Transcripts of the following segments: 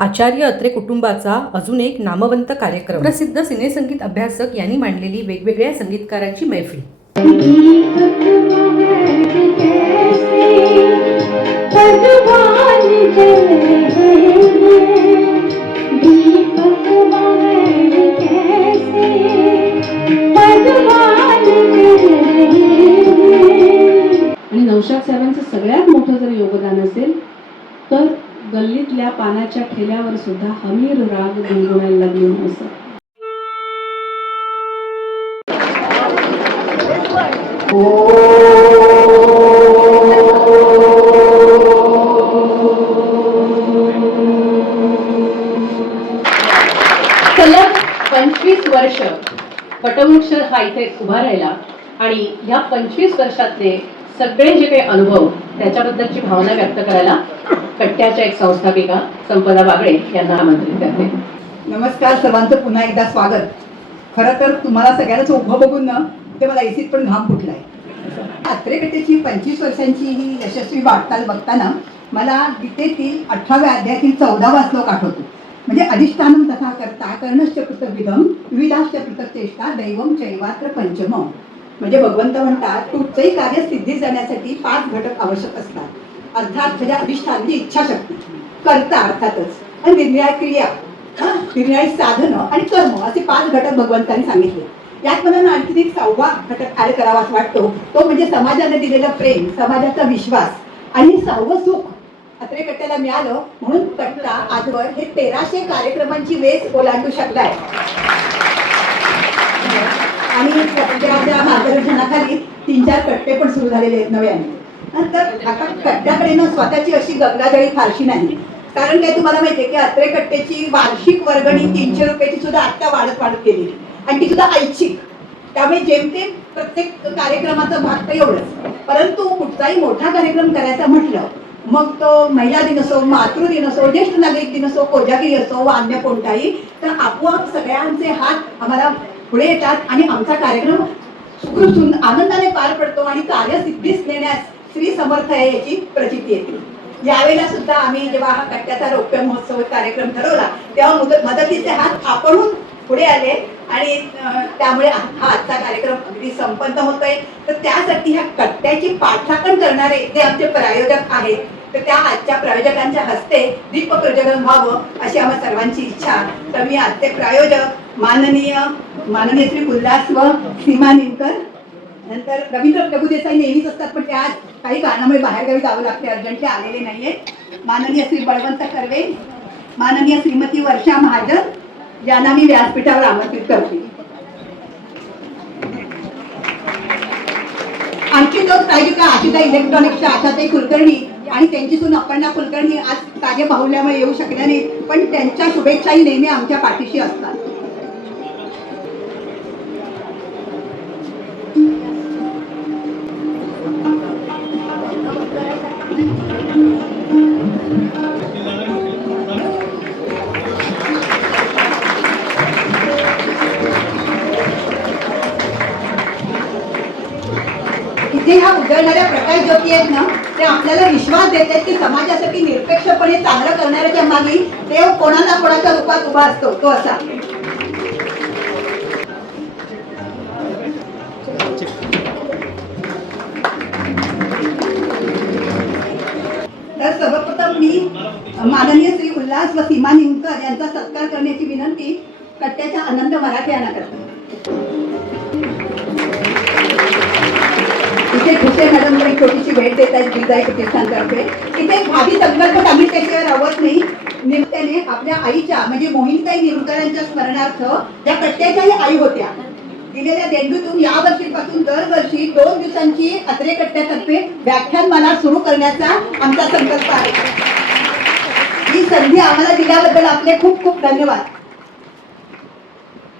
आचार्य अत्रे कुटुंबाचा अजून एक नामवंत कार्यक्रम. प्रसिद्ध सिनेसंगीत अभ्यासक यांनी मांडलेली वेगवेगळ्या संगीतकारांची मैफिल. आणि नौशाद साहेबांचं सगळ्यात मोठं जर योगदान असेल तर गल्लीतल्या पानाच्या ठेल्यावर सुद्धा हमीर राग गुणगुणायला लागले असं. सलग 25 वर्ष वटवृक्ष हा इथे उभा राहिला आणि ह्या 25 वर्षातले सगळे जे काही अनुभव त्याच्याबद्दलची भावना व्यक्त करायला कट्ट्याच्या एक संस्थापिका संपदा बागळे यांना आमंत्रित करते. नमस्कार सर्वांचं पुन्हा एकदा स्वागत. खरं तर तुम्हाला सगळ्यांनाच उभं बघून ना ते मला एसीत पण घाम फुटलाय. अत्रे कट्ट्याची 25 वर्षांची ही यशस्वी वाटचाल बघताना मला गीतेतील 18व्या अध्यायातील 14वा श्लोक आठवतो. म्हणजे अधिष्ठानं तथा कर्ता कर्णश्च पृथग्विधम विविधाश्च पृथक् चेष्टा दैवम चैवात्र पंचम. म्हणजे भगवंत म्हणतात कुठचंही कार्य सिद्धी जाण्यासाठी 5 घटक आवश्यक असतात. अर्थात म्हणजे अधिष्ठान म्हणजे इच्छाशक्ती, कर्ता अर्थातच, आणि निर्णय क्रिया, निर्णय साधनं आणि कर्म असे 5 घटक भगवंतांनी सांगितले. यात मला आणखी एक 6वा घटक ऍड करावा असं वाटतो. तो म्हणजे समाजाने दिलेलं प्रेम, समाजाचा विश्वास आणि 6वं सुख अत्रे कट्ट्याला मिळालं म्हणून कट्टा आजवर हे 1300 कार्यक्रमांची वेस ओलांडू शकलाय. आणि त्या मार्गदर्शनाखाली 3-4 कट्टे पण सुरू झालेले आहेत नव्याने. नंतर आता कट्ट्याकडे ना स्वतःची अशी गंगाजळी फारशी नाही. कारण काय तुम्हाला माहितीये की अत्रे कट्ट्याची वार्षिक वर्गणी 300 रुपयाची सुद्धा आता वाढत गेलेली आणि ती सुद्धा ऐच्छिक. त्यामुळे जेमतेम प्रत्येक कार्यक्रमाचा भाग तर एवढंच. परंतु कुठलाही मोठा कार्यक्रम करायचा म्हटलं मग तो महिला दिन असो, मातृदिन असो, ज्येष्ठ नागरिक दिन असो, कोजागिरी असो व अन्य कोणताही, तर आपोआप सगळ्यांचे हात आम्हाला पुढे येतात आणि आमचा कार्यक्रम सुखरूप आनंदाने पार पडतो आणि कार्यसिद्धीस नेण्यास श्री समर्थ आहे याची प्रचिती येते. यावेळेला सुद्धा आम्ही जेव्हा हा कट्ट्याचा रौप्य महोत्सव कार्यक्रम ठरवला तेव्हा मदतीचे हात आपणहून पुढे आले आणि त्यामुळे हा आजचा कार्यक्रम अगदी संपन्न होतोय. तर त्यासाठी ह्या कट्ट्याची पाठराखण करणारे जे आमचे प्रायोजक आहेत तर त्या आजच्या प्रायोजकांच्या हस्ते दीप प्रज्वलन व्हावं अशी आम्हा सर्वांची इच्छा. तर मी आजचे प्रायोजक माननीय श्री उल्हास व सीमा निमकर, नंतर रवींद्र प्रभुदेसाई नेहमीच असतात पण ते आज काही कारणामुळे बाहेरगावी जावं लागते, अर्जंटली आलेले नाहीये. माननीय श्री बळवंत कर्वे, माननीय श्रीमती वर्षा महाजन यांना मी व्यासपीठावर आमंत्रित करते. आणखी दोन प्रायोजिका आशिता इलेक्ट्रॉनिक्सच्या आशाताई कुलकर्णी आणि त्यांची सून अपर्णा कुलकर्णी आज कार्य बाहुल्यामुळे येऊ शकल्या नाही, पण त्यांच्या शुभेच्छाही नेहमी आमच्या पाठीशी असतात. इथे ह्या उजळणाऱ्या प्रकाश ज्योती आहेत ना ते आपल्याला विश्वास देत आहेत की समाजासाठी निरपेक्षपणे चांगलं करणाऱ्याच्या मागे देव कोणा ना कोणाच्या रूपात उभा असतो तो असा. तर सर्वप्रथम मी माननीय श्री उल्हास व सीमा निमकर यांचा सत्कार करण्याची विनंती कट्ट्याच्या आनंद मराठे यांना करते. इथे ठुसे मॅडम एक छोटीशी भेट देत आहेत गिरजाई प्रतिष्ठानतर्फे. इथे एक भावी संकल्प सांगितल्याशिवाय राहत नाही. निमत्याने आपल्या आईच्या म्हणजे मोहिनीताई निमकरांच्या स्मरणार्थ ज्या कट्ट्याच्याही आई होत्या दिलेल्या देणगीतून यावर्षीपासून दरवर्षी 2 दिवसांची अत्रे कट्ट्यातर्फे व्याख्यानमाला सुरू करण्याचा आमचा संकल्प आहे. ही संधी आम्हाला दिल्याबद्दल आपले खूप खूप धन्यवाद.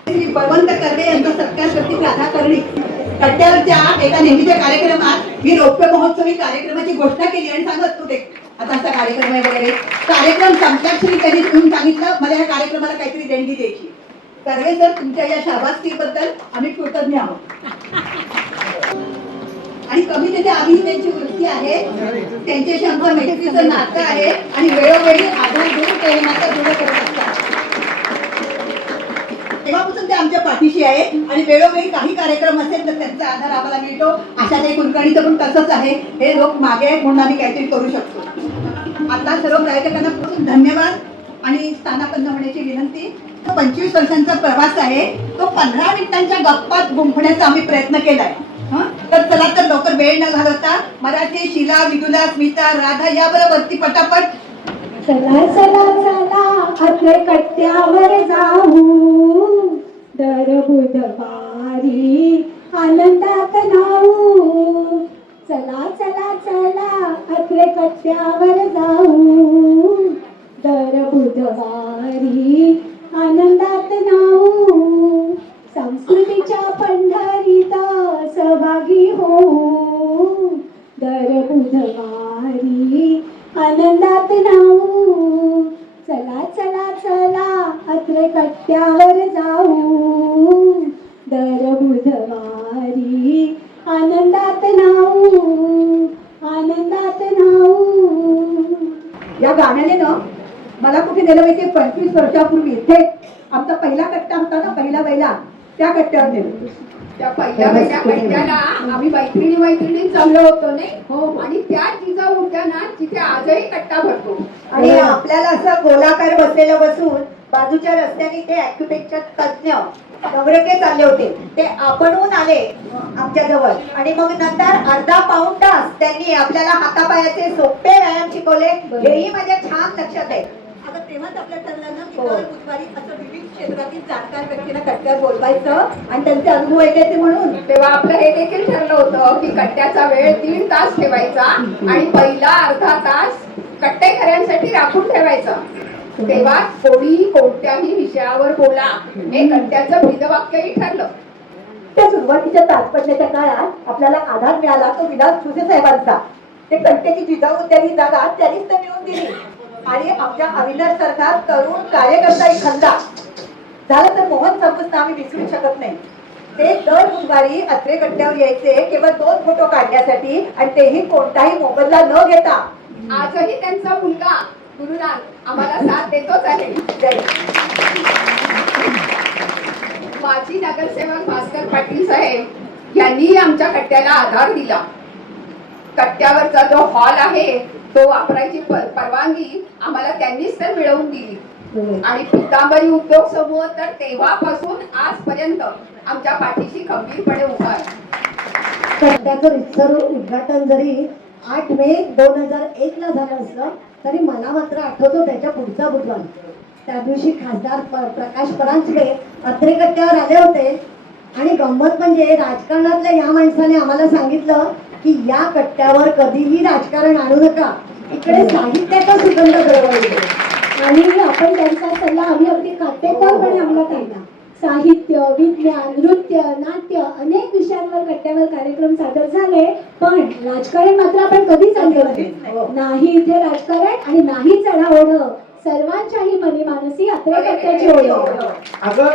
श्री बळवंत कर्वे यांचा सत्कार करते राधा कर्णिक. कट्ट्यावरच्या एका नेहमीच्या कार्यक्रमात मी रौप्य महोत्सवी कार्यक्रमाची घोषणा केली आणि सांगत होते आता असा कार्यक्रम आहे वगैरे. कार्यक्रम संपल्यात श्री त्यांनी येऊन सांगितलं मला या कार्यक्रमाला काहीतरी देणगी द्यायची. कर्वे सर तुमच्या या शाबासकीबद्दल आम्ही कृतज्ञ आहोत. आणि कमी आम्ही त्यांची वृत्ती आहे, त्यांच्याशी आमचं मैत्रीचं नातं आहे आणि वेळोवेळी आधार देऊन ते हे मात्र दृढ करत असतात. तेव्हापासून ते आमच्या पाठीशी आहे आणि वेळोवेळी काही कार्यक्रम असेल तर त्यांचा आधार आम्हाला मिळतो. आशा काही कुलकर्णीचं पण तसंच आहे. हे लोक मागे आहेत म्हणून आम्ही काहीतरी करू शकतो. आता सर्व प्रायोजकांना खूप धन्यवाद आणि स्थानापन्न होण्याची विनंती. 25 वर्षांचा प्रवास आहे तो 15 मिनिटांच्या गप्पात गुंफण्याचा आम्ही प्रयत्न केलाय. तर चला तर लवकर वेळ न घालवता मराठी, शीला, विदुला, स्मिता, राधा याबरोबरती पटापट. चला चला चला आपले कट्ट्यावर जाऊ, दर बुधवारी आनंदात नाऊ. चला चला चला आपले कट्ट्यावर जाऊ, दर बुधवारी आनंदात नाऊ. संस्कृतीच्या पंढरीत सहभागी होऊ, दर बुधवारी आनंदात नाऊ. चला चला चला अत्रे कट्ट्यावर जाऊ, दर बुधवारी आनंदात नाऊ, आनंदात नाऊ. या गाण्याने ना मला कुठे नेलं माहिती. 25 वर्षापूर्वी इथे आमचा पहिला कट्टा होता ना, पहिला त्या कट्ट्यावर नेलं. त्या पहिल्या कट्ट्याला आम्ही मैत्रिणी जमलो होतो नाही. हो. आणि त्या जिजाऊ उद्यानात जिथे आजही कट्टा भरतो. आणि आपल्याला असं गोलाकार बसलेलं बसून बाजूच्या रस्त्याने ते ऍक्युपेक्चर तज्ञ नवरके चालले होते. ते आपणहून आले आमच्या जवळ आणि मग नंतर अर्धा पाऊण तास त्यांनी आपल्याला हातापायाचे सोपे व्यायाम शिकवले. हेही माझ्या छान लक्षात आहे. आता तेव्हाच आपल्या ठरलं ना की दर बुधवारी असं विविध क्षेत्रातील जाणकार व्यक्तींना कट्ट्यावर बोलवायचं आणि त्यांचे अनुभव ऐकायचे म्हणून. तेव्हा आपलं हे देखील ठरलं होतं की कट्ट्याचा वेळ 3 तास ठेवायचा आणि पहिला अर्धा तास कट्टेखऱ्यांसाठी राखून ठेवायचा. तेव्हा कोणी कोणत्याही विषयावर बोला हे कट्ट्याचं ब्रीदवाक्यही ठरलं. त्या सुरुवातीच्या तात्पर्याच्या काळात आपल्याला आधार मिळाला तो विलास सुसे साहेबांचा. ते कट्ट्याची जिजाऊ त्यांनी जागा त्यांनीच तर मिळवून दिली. आणि आमच्या अविनाश सारखा तरुण कार्यकर्ता एक खंदा झाला तर मोहन संपूर्ण आम्ही विसरू शकत नाही. ते दर बुधवारी अत्रे कट्ट्यावर यायचे केवळ 2 फोटो काढण्यासाठी आणि तेही कोणताही मोबदला न घेता. आजही त्यांचा मुलगा गुरुनाथ आम्हाला साथ देतोच आहे. माजी नगरसेवक भास्कर पाटील साहेब यांनी आमच्या कट्ट्याला आधार दिला. कट्ट्यावरचा जो हॉल आहे तो वापरायची परवानगी आम्हाला त्यांनीच तर मिळवून दिली. आणि पितांबरी उद्योग समूह तर तेव्हापासून आजपर्यंत आमच्या पाठीशी खंबीरपणे उभा आहे. कट्ट्याचं रितसर उद्घाटन जरी 8 मे 2001 ला झालं असलं तरी मला मात्र आठवतो त्याच्या पुढचा बुधवार. त्या दिवशी खासदार प्रकाश परांजपे अत्रे कट्ट्यावर आले होते आणि गंमत म्हणजे राजकारणातल्या या माणसाने आम्हाला सांगितलं की या कट्ट्यावर कधीही राजकारण आणू नका, इकडे साहित्याचा सुगंध दरवळतो. आणि आपण त्यांचा सल्ला आम्ही अगदी काटेकोरपणे अंमलात आणला. साहित्य, विज्ञान, नृत्य, नाट्य अनेक विषयांवर कट्ट्यावर कार्यक्रम सादर झाले. पण राजकारण मात्र आपण कधीच आणलं नाही. इथे राजकारण आणि नाही चढाओढ, सर्वांच्याही मनी मानसी अत्रे कट्ट्याची ओढ. अगं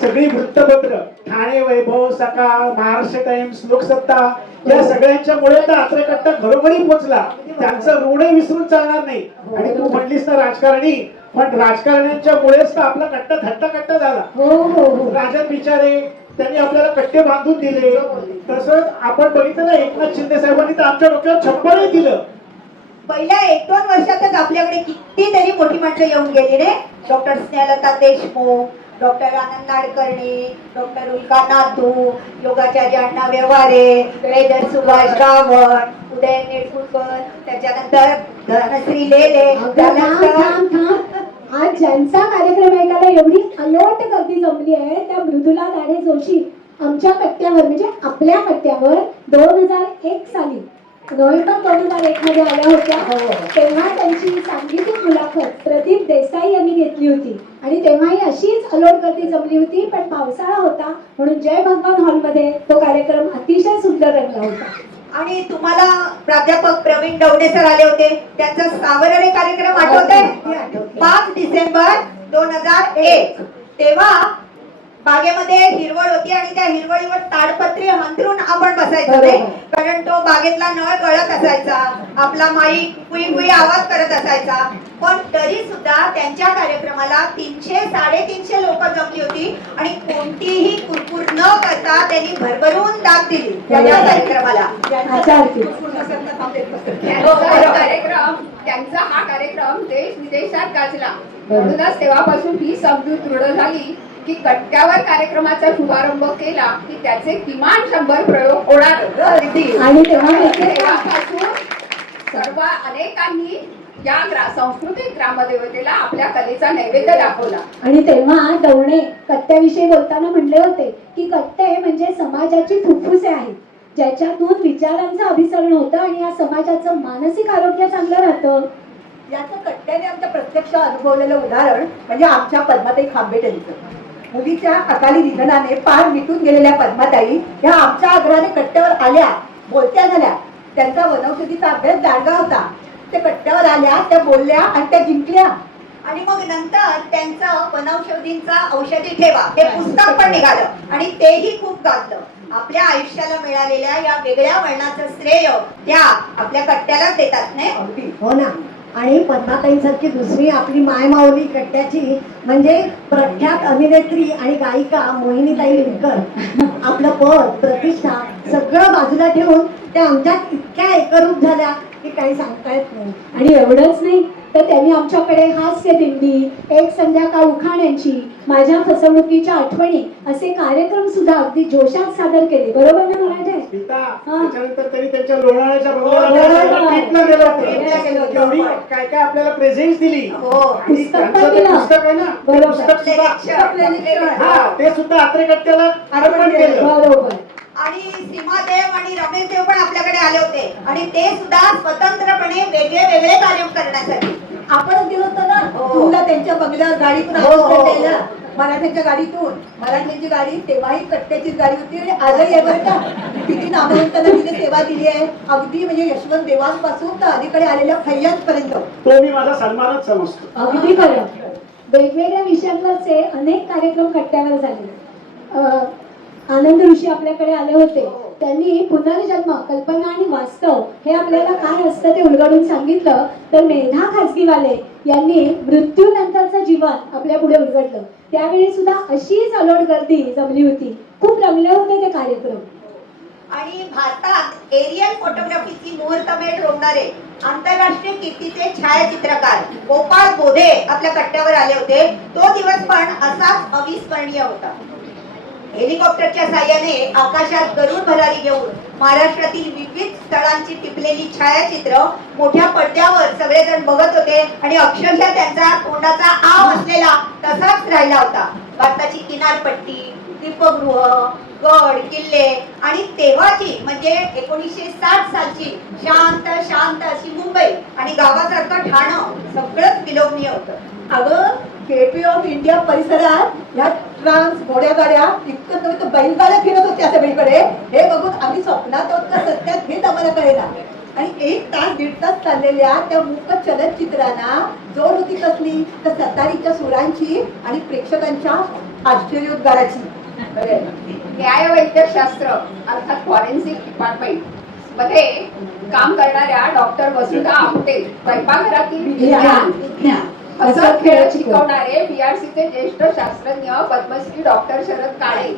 सगळी वृत्तपत्र ठाणे वैभव, सकाळ, महाराष्ट्र टाइम्स, लोकसत्ता या सगळ्यांच्या मुळे तर अत्रे कट्टा घरोघरी पोहोचला. त्यांचं ऋणही विसरून चालणार नाही. आणि तू म्हणलीस ना राजकारणी, पण राजकारण्यांच्या मुळेच तर आपला कट्टा थट्टा कट्टा झाला. राजन बिचारे त्यांनी आपल्याला कट्टे बांधून दिले. तसंच आपण बघितलं ना एकनाथ शिंदे साहेबांनी तर आमच्या डोक्यावर छप्परही दिलं. पहिल्या 1-2 वर्षातच आपल्याकडे कितीतरी मोठी माणसं येऊन गेली रे. Doctor Snehlata Deshmukh, doctor Anand Nadkarni, doctor उल्का नातू, योगाचार्य अण्णा व्यवहारे, मेजर सुभाष गावण, उदय नेटकुळकर, त्याच्यानंतर धनश्री लेले. आज ज्यांचा कार्यक्रम ऐकायला एवढी अलोट गर्दी जमली आहे त्या मृदुला दाढे जोशी आमच्या कट्ट्यावर म्हणजे आपल्या कट्ट्यावर 2001 साली नोव्हेंबर 2001 मध्ये आल्या होत्या. तेव्हा त्यांची सांगीतिक मुलाखत प्रदीप देसाई यांनी घेतली होती आणि तेव्हाही अशीच अलोट गर्दी जमली होती. पण पावसाळा होता म्हणून जय भगवान हॉलमध्ये तो कार्यक्रम अतिशय सुंदर रंगला होता. आणि तुम्हाला प्राध्यापक प्रवीण डवणे सर आले होते. त्यांचा सावरणे कार्यक्रम आठवतोय? 5 डिसेंबर 2001. तेव्हा बागेमध्ये हिरवळ होती आणि त्या हिरवळीवर ताडपत्री अंथरून आपण बसायचो रे. कारण तो बागेतला नळ गळत असायचा, आपला माईक कुई कुई आवाज करत असायचा. पण तरी सुद्धा त्यांच्या कार्यक्रमाला 300-350 लोक जमली होती आणि कोणतीही कुरकुर न करता त्यांनी भरभरून दाद दिली त्या कार्यक्रमाला. त्यांचा हा कार्यक्रम देश विदेशात गाजला. म्हणूनच तेव्हापासून ही समजूत दृढ झाली की कट्ट्यावर कार्यक्रमाचा शुभारंभ केला की त्याचे किमान 100 प्रयोग होणार. आणि तेव्हापासून सर्व अनेकांनी या सांस्कृतिक ग्रामदेवतेला आपल्या कलेचा नैवेद्य दाखवला. आणि तेव्हा दवणे कट्ट्याविषयी बोलताना म्हणले होते की कट्टे म्हणजे समाजाची फुफ्फुसे आहेत, ज्याच्यातून विचारांचं अभिसरण होतं आणि या समाजाचं मानसिक आरोग्य चांगलं राहतं. याचं कट्ट्याने आमच्या प्रत्यक्ष अनुभवलेलं उदाहरण म्हणजे आमच्या पद्माताई खांबे त्यांचं. मुलीच्या अकाली निधनाने पार मिटून गेलेल्या पद्माताई ह्या आमच्या आग्रहाने कट्ट्यावर आल्या, बोलत्या झाल्या. त्यांचा वनौषधीचा अभ्यास दांडगा होता. त्या कट्ट्यावर आल्या, त्या बोलल्या आणि त्या जिंकल्या. आणि मग नंतर त्यांचं वनौषधींचा औषधी ठेवा हे पुस्तक पण निघालं आणि तेही खूप गाजलं. आपल्या आयुष्याला मिळालेल्या या वेगळ्या वळणाचं श्रेय त्या आपल्या कट्ट्यालाच देतात नाही. हो ना. आणि पद्माताईंसारखी दुसरी आपली मायमाऊली कट्ट्याची म्हणजे प्रख्यात अभिनेत्री आणि गायिका मोहिनीताई विणकर. आपलं पद प्रतिष्ठा सगळं बाजूला ठेवून त्या आमच्यात इतक्या एकरूप झाल्या की काही सांगता येत नाही. आणि एवढंच नाही तर त्यांनी आमच्याकडे हास्य दिंडी, एक संध्याकाळ उखाण्यांची, माझ्या फसवणुकीच्या आठवणी असे कार्यक्रम सुद्धा अगदी जोशात सादर केले. बरोबर ना मराठे? त्याच्यानंतर त्यांनी त्यांच्या लोणावळ्याच्या बंगल्यावर ट्रीटला गेलो होतो. एवढी काय काय आपल्याला प्रेझेन्स दिली. आणि त्यांचं ते पुस्तक आहे ना, ते पुस्तक सुद्धा हा ते सुद्धा अत्रे कट्ट्याला अर्पण केलं. बरोबर. आणि सीमादेव आणि रमेश देव पण आपल्याकडे आले होते आणि ते सुद्धा स्वतंत्रपणे वेगळे वेगळे कार्य करण्यासाठी. आपण गेलो होतो ना तुला त्यांच्या बंगल्यावर गाडीतून मराठ्यांच्या गाडीतून. मराठ्यांची गाडी तेव्हाही कट्ट्याचीच गाडी होती आणि आजही आहे बरं का. किती नामवंतांना तिने सेवा दिली आहे. अगदी म्हणजे यशवंत देवांपासून तर अलीकडे आलेल्या फैयांपर्यंत. तो मी माझा सन्मानच समजतो. अगदी खरं. वेगवेगळ्या विषयांवरचे अनेक कार्यक्रम कट्ट्यावर झाले. आनंद ऋषी आपल्याकडे आले होते. त्यांनी पुनर्जन्म, कल्पना आणि वास्तव हे आपल्याला काय असतं ते उलगडून सांगितलं. तर मेधा खाजगीवाले यांनी मृत्यूनंतरचं जीवन आपल्या पुढे उलगडलं. त्यावेळी सुद्धा अशीच अलोट गर्दी जमली होती. खूप रंगले होते ते कार्यक्रम. आणि भारतात एरियल फोटोग्राफीची मुहूर्तमेढ रोवणारे आंतरराष्ट्रीय कीर्तीचे छायाचित्रकार गोपाळ बोधे आपल्या कट्ट्यावर आले होते. तो दिवस पण असाच अविस्मरणीय होता. हेलिकॉप्टरच्या साह्याने आकाशात गरुड भरारी घेऊन महाराष्ट्रातील विविध स्थळांची टिपलेली छायाचित्र मोठ्या पडद्यावर सगळेजण बघत होते आणि अक्षरशः त्यांचा तोंडाचा आव असलेला तसाच राहिला होता. भारताची किनारपट्टी, दीपगृह, गड किल्ले आणि तेव्हाची म्हणजे 1960 सालची शांत शांत अशी मुंबई आणि गावासारखं ठाणं सगळंच विलोभनीय होतं. अगं गेटवे ऑफ इंडिया परिसरात या ट्रान्स घोड्या गाड्या इतकं नव्हे तर बैलगाड्या फिरत होत्या सगळीकडे. हे बघून आम्ही स्वप्नात होत का सत्यात हेच आम्हाला कळेना. आणि 1 तास 1.5 तास चाललेल्या त्या मूक चलनचित्रांना जोड होती कसली तर सतारीच्या सुरांची आणि प्रेक्षकांच्या आश्चर्योद्गाराची. न्यायवैद्यकशास्त्र अर्थात फॉरेन्सिक डिपार्टमेंट मध्ये काम करणाऱ्या डॉक्टर वसुधा आपटे, स्वयंपाकघरातील विज्ञान असं खेळ शिकवणारे बीआरसीचे ज्येष्ठ शास्त्रज्ञ पद्मश्री डॉक्टर शरद काळे,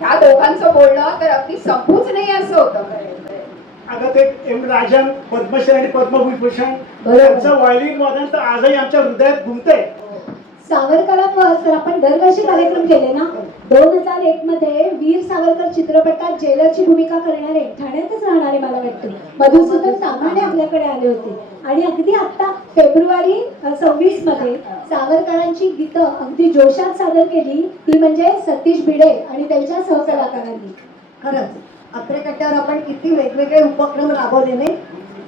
ह्या दोघांचं बोलणं तर अगदी संपूच नाही असं होतं. अगं ते एम राजन, पद्मश्री आणि पद्मभूषण यांचं व्हायलिन वादन तर आजही आमच्या हृदयात घुमते. सावरकरांवर तर आपण दरवर्षी कार्यक्रम केले ना. 2001 मध्ये वीर सावरकर चित्रपटात जेलरची भूमिका करणारे, ठाण्यातच राहणारे मला वाटतं मधुसूदन ताम्हाणे आपल्याकडे आले होते. आणि अगदी आता फेब्रुवारी 26 मध्ये सावरकरांची गीतं अगदी जोशात सादर केली ती म्हणजे सतीश भिडे आणि त्यांच्या सहकलाकारांनी. खरंच अत्रे कट्ट्यावर आपण किती वेगवेगळे उपक्रम राबवले नाही.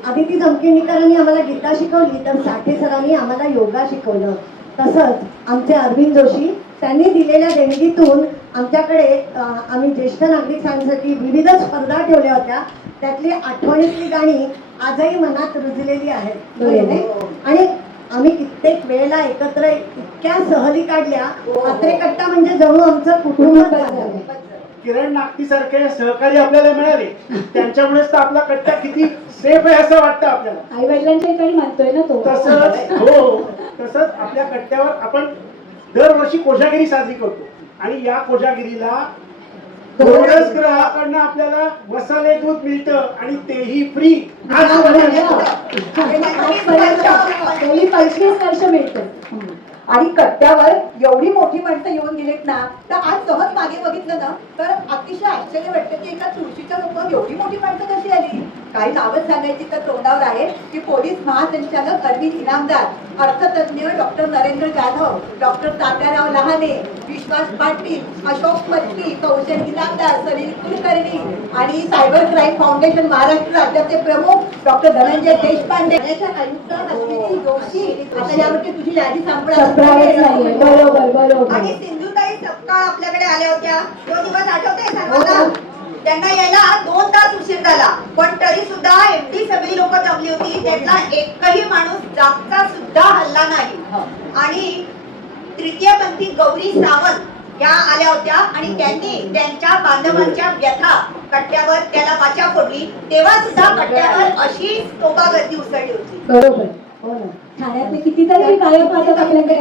आदिती जमखेडकरांनी आम्हाला गीता शिकवली तर साठे सरांनी आम्हाला योगा शिकवलं. तसंच आमचे अरविंद जोशी त्यांनी दिलेल्या देणगीतून आमच्याकडे आम्ही ज्येष्ठ नागरिकांसाठी विविध स्पर्धा ठेवल्या होत्या. त्यातली आठवणीतली गाणी आजही मनात रुजलेली आहेत. आणि आम्ही कित्येक वेळेला एकत्र इतक्या सहली काढल्या. आत्रेकट्टा म्हणजे जणू आमचं कुटुंबच झालं. किरण नागती सारखे सहकारी आपल्याला मिळाले, त्यांच्यामुळेच तर आपला कट्टा किती सेफ आहे असं वाटतं आपल्याला. आई वडिलांच्या ठिकाणी म्हणतोय ना तो. तसंच आपल्या कट्ट्यावर आपण दरवर्षी कोजागिरी साजरी करतो आणि या कोजागिरीला गोरस ग्रहाकडनं आपल्याला मसाले दूध मिळतं आणि तेही फ्री. गेली 25 वर्ष मिळतं. आणि कट्ट्यावर एवढी मोठी माणसं येऊन गेलीत ना, तर आज सहज मागे बघितलं ना तर अतिशय आश्चर्य वाटतं की एका तुळशीच्या रूपात एवढी मोठी माणसं कशी आली. काही नावं सांगायची तर तोंडावर आहे की पोलीस महासंचालक अरविंद इनामदार, अर्थतज्ञ डॉक्टर नरेंद्र जाधव, डॉक्टर तात्याराव लहाने, विश्वास पाटील, अशोक पत्की, कौशल इनामदार, सलील कुलकर्णी आणि सायबर क्राईम फाउंडेशन महाराष्ट्र राज्याचे प्रमुख डॉक्टर धनंजय देशपांडे, आयुक्त अश्विनी जोशी. आता यावरती तुझी यादी सापडा. बरोबर. आणि सिंधुताई सपकाळ आपल्याकडे आल्या होत्या. तो दिवस आठवतोय सर्वांना? त्यांना यायला 2 तास उशीर झाला, पण तरी सुद्धा एवढी सगळी लोक जमली होती, त्यातला एकही माणूस जागचा सुद्धा हल्ला नाही. आणि तृतीयपंथी गौरी सावंत या आल्या होत्या आणि त्यांनी त्यांच्या बांधवांच्या व्यथा कट्ट्यावर त्याला वाचा फोडली. तेव्हा सुद्धा कट्ट्यावर अशी तोबा गर्दी उसळली होती. बरोबर. हो ना. ठाण्यातले कितीतरी गायक वादक आपल्याकडे.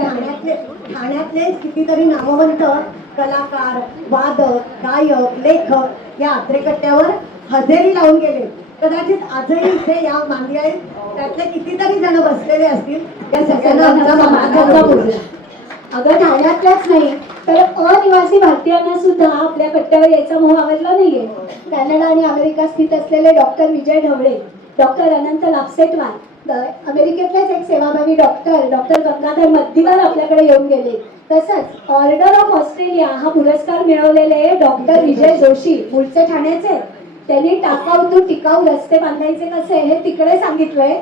ठाण्यातलेच कितीतरी नामवंत कलाकार, वादक, गायक, लेखक या आत्रेकट्ट्यावर हजेरी लावून गेले. कदाचित आजही इथे या मांदियाळीत त्यातले कितीतरी जण बसलेले असतील. त्या सगळ्यांना आमचा मानाचा बोलला. अगं ठाण्यातल्याच नाही तर अनिवासी भारतीयांना सुद्धा आपल्या कट्ट्यावर यायचा मोह आवडला नाहीये. कॅनडा आणि अमेरिका स्थित असलेले डॉक्टर विजय ढवळे, डॉक्टर अनंत लापसेटवार, अमेरिकेतलेच एक सेवाभावी डॉक्टर गंगाधर मद्दीवार आपल्याकडे येऊन गेले. तसंच ऑर्डर ऑफ ऑस्ट्रेलिया हा पुरस्कार मिळवलेले डॉक्टर विजय जोशी, मूळचे ठाण्याचे. त्यांनी टाकाऊतून टिकाऊ रस्ते बांधायचे कसे हे तिकडे सांगितलंय,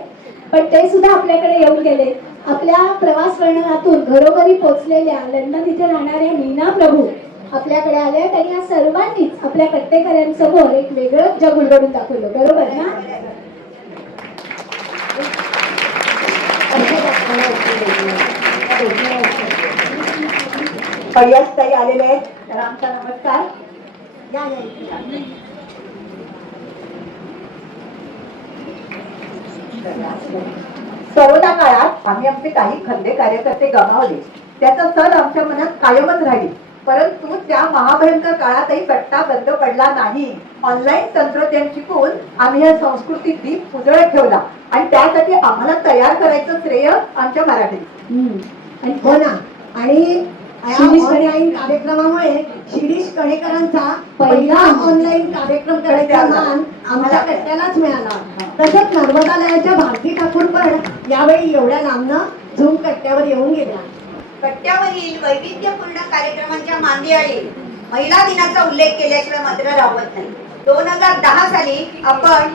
पण ते सुद्धा आपल्याकडे येऊन गेले. आपल्या प्रवास वर्णनातून घरोघरी पोहोचलेल्या लंडन इथे राहणाऱ्या मीना प्रभू आपल्याकडे आल्या. त्यांनी या सर्वांनीच आपल्या कट्टेकऱ्यांसमोर एक वेगळं जग उलगडून दाखवलं. बरोबर ना? पैयासताई आलेले आहेत, तर आमचा नमस्कार. या कोरोना काळात आम्ही आमचे काही खंदे कार्यकर्ते गमावले. त्याचा सण आमच्या मनात कायमच राहील. परंतु त्या महाभयंकर काळातही कट्टा बंद पडला नाही. ऑनलाईन तंत्रज्ञान शिकून आम्ही या संस्कृती दीप उजळत ठेवला आणि त्यासाठी आम्हाला तयार करायचं श्रेय आमच्या मराठी. हो ना. आणि ऑनलाईन कार्यक्रमामुळे शिरीष कणेकरांचा पहिला ऑनलाईन कार्यक्रम करायचा मान आम्हाला कट्ट्यालाच मिळाला. तसंच नर्मदालयाच्या भारती ठाकूर पण यावेळी एवढ्या लांबनं झूम कट्ट्यावर येऊन गेल्या. कट्ट्यावरील वैविध्यपूर्ण कार्यक्रमांच्या मांदियाळी महिला दिनाचा उल्लेख केल्याशिवाय मात्र राहत नाही. 2010 साली आपण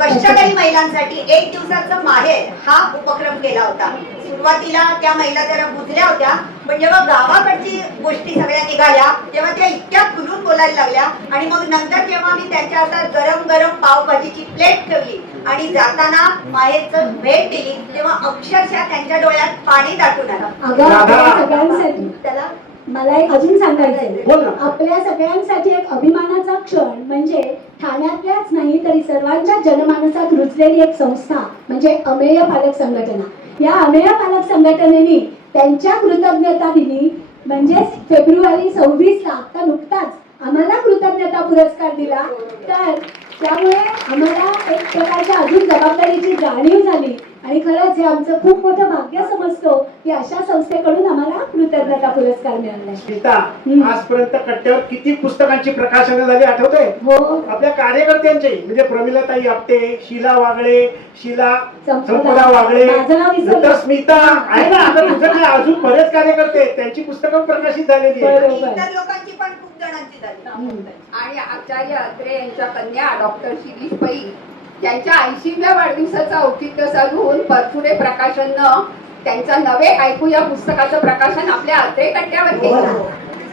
कष्टकरी महिलांसाठी 1 दिवसाचं माहेर हा उपक्रम केला होता. सुरुवातीला त्या महिला जरा बुजल्या होत्या, पण जेव्हा गावाकडची गोष्टी सगळ्या निघाल्या तेव्हा त्या इतक्या खुलून बोलायला लागल्या. आणि मग नंतर जेव्हा मी त्यांच्या हातात गरम गरम पावभाजीची प्लेट ठेवली आणि जाताना माहेरचं भेट दिली तेव्हा अक्षरशः त्यांच्या डोळ्यात पाणी दाटून आलं. अगं आपल्या सगळ्यांसाठी त्याला मला एक अजून सांगायचंय. बोल ना. आपल्या सगळ्यांसाठी एक अभिमानाचा क्षण म्हणजे ठाण्यातल्याच नाही तरी सर्वांच्या जनमानसात रुजलेली एक संस्था म्हणजे अमेय पालक संघटना. या अमेय पालक संघटनेने त्यांच्या कृतज्ञता दिनी म्हणजेच फेब्रुवारी 26 ला आता नुकताच आम्हाला कृतज्ञता पुरस्कार दिला. तर त्यामुळे आम्हाला एक प्रकारच्या अजून जबाबदारीची जाणीव झाली आणि खरंच हे आमचं खूप मोठं भाग्य समजतो की अशा संस्थेकडून आम्हाला कृतज्ञता पुरस्कार मिळाला. सीता, आजपर्यंत कट्ट्यावर किती पुस्तकांची प्रकाशनं झाली आठवते? हो. आपल्या कार्यकर्त्यांचे म्हणजे प्रमिलाताई आपटे, शीला वागळे, संपदा वागळे, माझं नाव विसरलं. नंतर स्मिता आहे ना. आता तुझ्याकडे अजून बरेच कार्यकर्ते आहेत, त्यांची पुस्तकं प्रकाशित झालेली आहेत. इतर लोकांची पण खूप जणांची झाली. आणि आचार्य अत्रे यांच्या कन्या डॉक्टर शिरीष पै यांच्या 80व्या वाढदिवसाचं औचित्य साधून परचुरे प्रकाशननं त्यांचा नवे ऐकू या पुस्तकाचं प्रकाशन आपल्या अत्रे कट्ट्यावर केलं.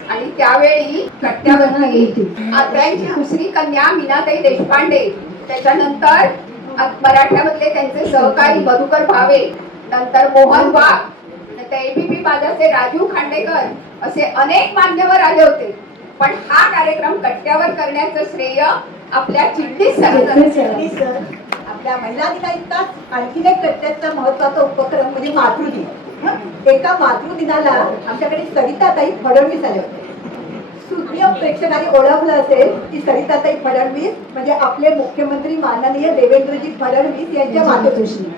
आणि त्यावेळी कट्ट्यावरती अत्र्यांची दुसरी कन्या मीनाताई देशपांडे, त्याच्यानंतर मराठ्यामधले त्यांचे सहकारी मधुकर भावे, नंतर मोहन वाघ, नंतर एबीपी बाजारचे राजू खांडेकर असे अनेक मान्यवर आले होते. पण हा कार्यक्रम कट्ट्यावर करण्याचं श्रेय आपल्या चिटणीस सरांना. सर, आपल्या महिला दिनाइतकाच आणखीन एक कट्ट्याचा महत्वाचा उपक्रम म्हणजे मातृदिन. एका मातृदिनाला आमच्याकडे सरिताताई फडणवीस आले होते. सुज्ञ प्रेक्षकांनी ओळखलं असेल की सरिताताई फडणवीस म्हणजे आपले मुख्यमंत्री माननीय देवेंद्रजी फडणवीस यांच्या मातोश्री.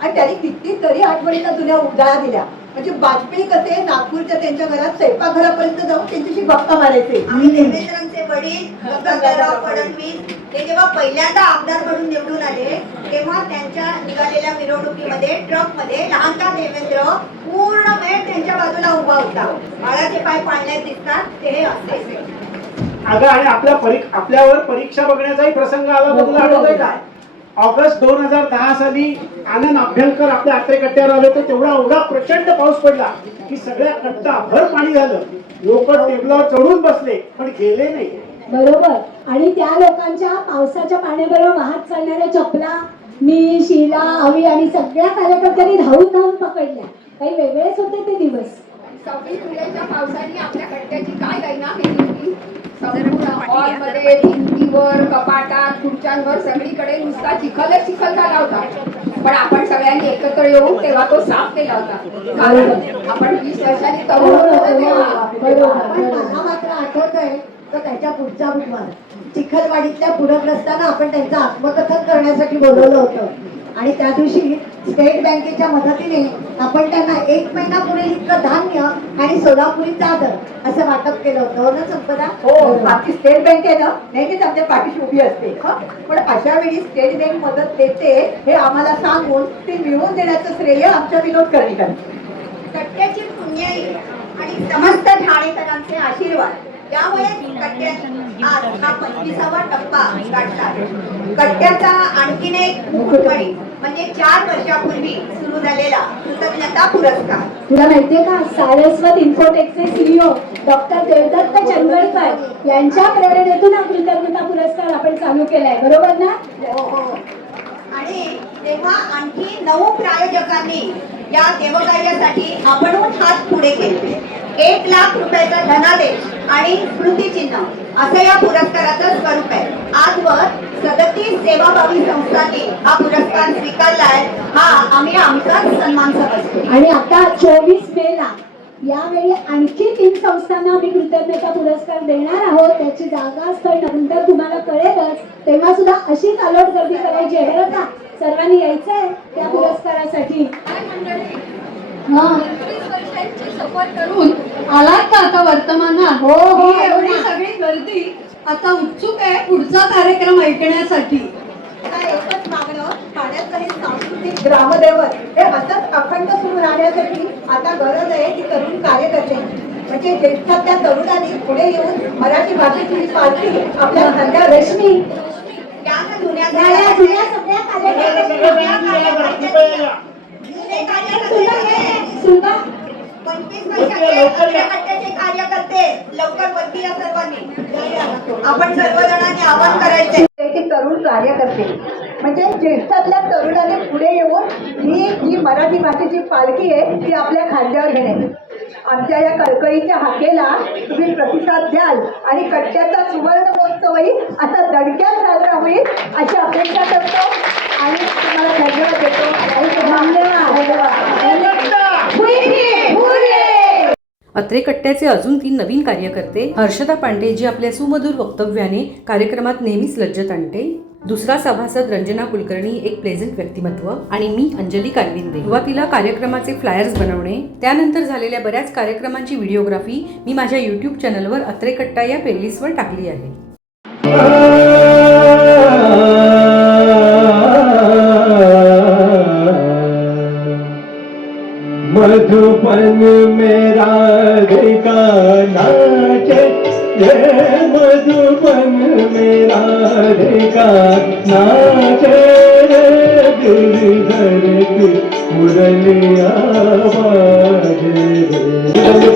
आणि त्यांनी कितीतरी आठवणींना जुन्या उजाळा दिल्या. म्हणजे वाजपेयी कसे नागपूरच्या त्यांच्या घरात स्वयंपाकघरापर्यंत जाऊन त्यांच्याशी गप्पा मारायचे. आणि देवेंद्रांचे वडील गंगाधरराव फडणवीस हे जेव्हा पहिल्यांदा आमदार म्हणून निवडून आले तेव्हा त्यांच्या निघालेल्या मिरवणुकीमध्ये ट्रकमध्ये लहानका देवेंद्र पूर्ण वेळ त्यांच्या बाजूला उभा होता. बाळाचे पाय पाळण्यात दिसतात ते हे असे. अगं आणि आपल्यावर परीक्षा बघण्याचाही प्रसंग आला तर तुला आठवतंय काय? ऑगस्ट 2010 साली आनंद अभ्यंकर आपल्या आत्रे कट्ट्यावर आले तर तेवढा एवढा प्रचंड पाऊस पडला की सगळ्या कट्टा भर पाणी झालं. लोक टेबलावर चढून बसले पण गेले नाही. बरोबर. आणि त्या लोकांच्या पावसाच्या पाण्याबरोबर वाहत चालणाऱ्या चपला मी, शीला, अवी आणि सगळ्या कार्यकर्त्यांनी धावून पकडल्या. काही वेगळेच होते ते दिवस. 26 जुलैच्या पावसाने आपल्या कट्ट्याची काय दैना केली होती. संपूर्ण हॉलमध्ये, भिंतीवर, कपाटात, खुर्च्यांवर सगळीकडे नुसता चिखलच चिखल झाला होता. पण आपण सगळ्यांनी एकत्र येऊन तेव्हा तो साफ केला होता. कारण आपण 20 वर्षांनी तरुण होतो तेव्हा. पण मला मात्र आठवतंय तर त्याच्या पुढचा बुधवार चिखलवाडीतल्या पूरग्रस्तांना आपण त्यांचं आत्मकथन करण्यासाठी बोलवलं होतं. आणि त्या दिवशी स्टेट बँकेच्या मदतीने आपण त्यांना 1 महिना पुढे इतकं धान्य आणि सोलापुरी चादर असं वाटप केलं होतं. हो ना संपदा? हो, आमची स्टेट बँक आहे ना नेहमीच आमच्या पाठीशी उभी असते. पण अशा वेळी स्टेट बँक मदत देते हे आम्हाला सांगून ते मिळवून देण्याचं श्रेय आमच्या विनोद कर्णिकांनी. कट्ट्याची पुण्याई आणि समस्त ठाणेकरांचे आशीर्वाद त्यामुळे कट्ट्याने आज हा 25वा टप्पा गाठला. कट्ट्याचा आणखीन एक मुकुटमणी म्हणजे 4 वर्षापूर्वी सुरू झालेला कृतज्ञता पुरस्कार. तुला माहितीये का, सारस्वत इन्फोटेकचे सीईओ डॉक्टर देवदत्त चंदगळकर यांच्या प्रेरणेतून हा कृतज्ञता पुरस्कार आपण चालू केलाय. बरोबर ना? हो. आणि तेव्हा आणखी 9 प्रायोजकांनी या देवकार्यासाठी आपणहून हात पुढे केले. 1 लाख रुपयाचा धनादेश आणि स्मृतिचिन्ह असं या पुरस्काराचं स्वरूप आहे. आजवर 37 सेवाभावी संस्थांनी हा पुरस्कार स्वीकारलाय. हा आम्ही आमचाच सन्मान समजतो. आणि आता 24 मेला यावेळी आणखी 3 संस्थांना आम्ही कृतज्ञता पुरस्कार देणार आहोत. त्याची जागा स्थळ नंतर तुम्हाला कळेलच. तेव्हा सुद्धा अशीच अलोट गर्दी करायची आहे बरं का. सर्वांनी यायचंय त्या पुरस्कारासाठी. सफर करून आलात का आता वर्तमानात? हो हो. एवढी सगळी गर्दी आता उत्सुक आहे पुढचा कार्यक्रम ऐकण्यासाठी. आता एकच मागणं, ठाण्याचं हे सांस्कृतिक ग्रामदैवत हे असंच अखंड सुरू राहण्यासाठी आता गरज आहे की तरुण कार्यकर्ते म्हणजे ज्येष्ठातल्या तरुणांनी पुढे येऊन मराठी भाषेची ही पालखी आपल्या खांद्यावर रश्मी या जुन्या या जुन्या सगळ्या सुनबा 25 वर्षाचे कट्ट्याचे कार्यकर्ते लवकर वरती या सर्वांनी. आपण सर्वजणांनी आवाहन करायचे की तरुण कार्यकर्ते म्हणजे ज्येष्ठातल्या तरुणाने पुढे येऊन ही जी मराठी भाषेची पालखी आहे ती आपल्या खांद्यावर घेणे. आमच्या या कळकळीच्या हाकेला तुम्ही प्रतिसाद द्याल आणि कट्ट्याचा सुवर्ण महोत्सवही असा दणक्यात साजरा होईल अशी अपेक्षा करतो आणि तुम्हाला धन्यवाद देतो. अत्रे कट्ट्याचे अजून 3 नवीन कार्यकर्ते हर्षदा पांडे जी आपल्या सुमधुर वक्तव्याने कार्यक्रमात नेहमीच लज्जत आणते. दुसरा सभासद रंजना कुलकर्णी, एक प्लेझंट व्यक्तिमत्व. आणि मी अंजली कालविंदे. सुरुवातीला कार्यक्रमाचे फ्लायर्स बनवणे, त्यानंतर झालेल्या बऱ्याच कार्यक्रमांची व्हिडिओग्राफी मी माझ्या YouTube चॅनलवर अत्रे कट्टा या प्लेलिस्टवर टाकली आहे. मधुबन में राधिका नाचे, ये मधुबन में राधिका नाचे, दिल धड़की मुरलिया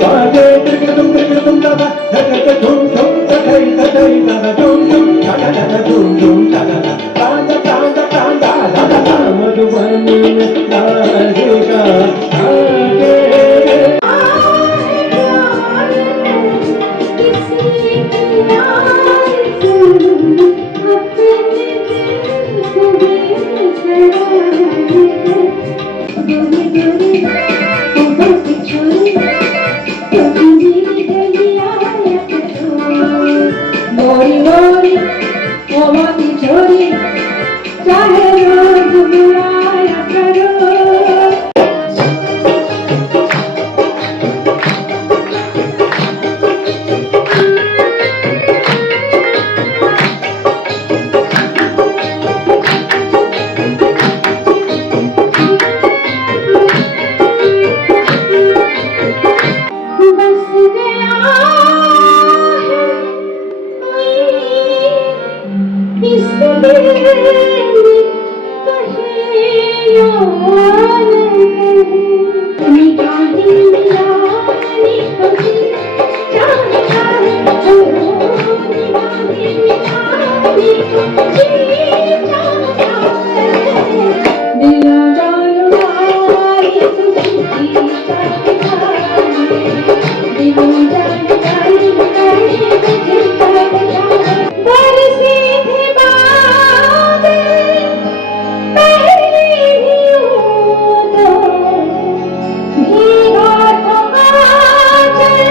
बाजे त्रिकड़ुम दादा धक धुम धुम तथई तथई दादा धुम धुम दादा दादा धुम धुम दादा दादा दादा दादा दादा मधुबन में राधिका गोरी गोरी होठों की चोरी कभी मेरी गलियां या मोरी मोरी होठों की चोरी चाहे रोज बुलाया करो बस गया है कोई इस दिल में कहे या नहीं निगाहें मिलाने कभी चाहे चाहे ओ निगाहें मिलाने कभी चाहे चाहे दिल जान वाली तुझी चाहे बरसे थे बादल पहले भी तो भीगा था आंचल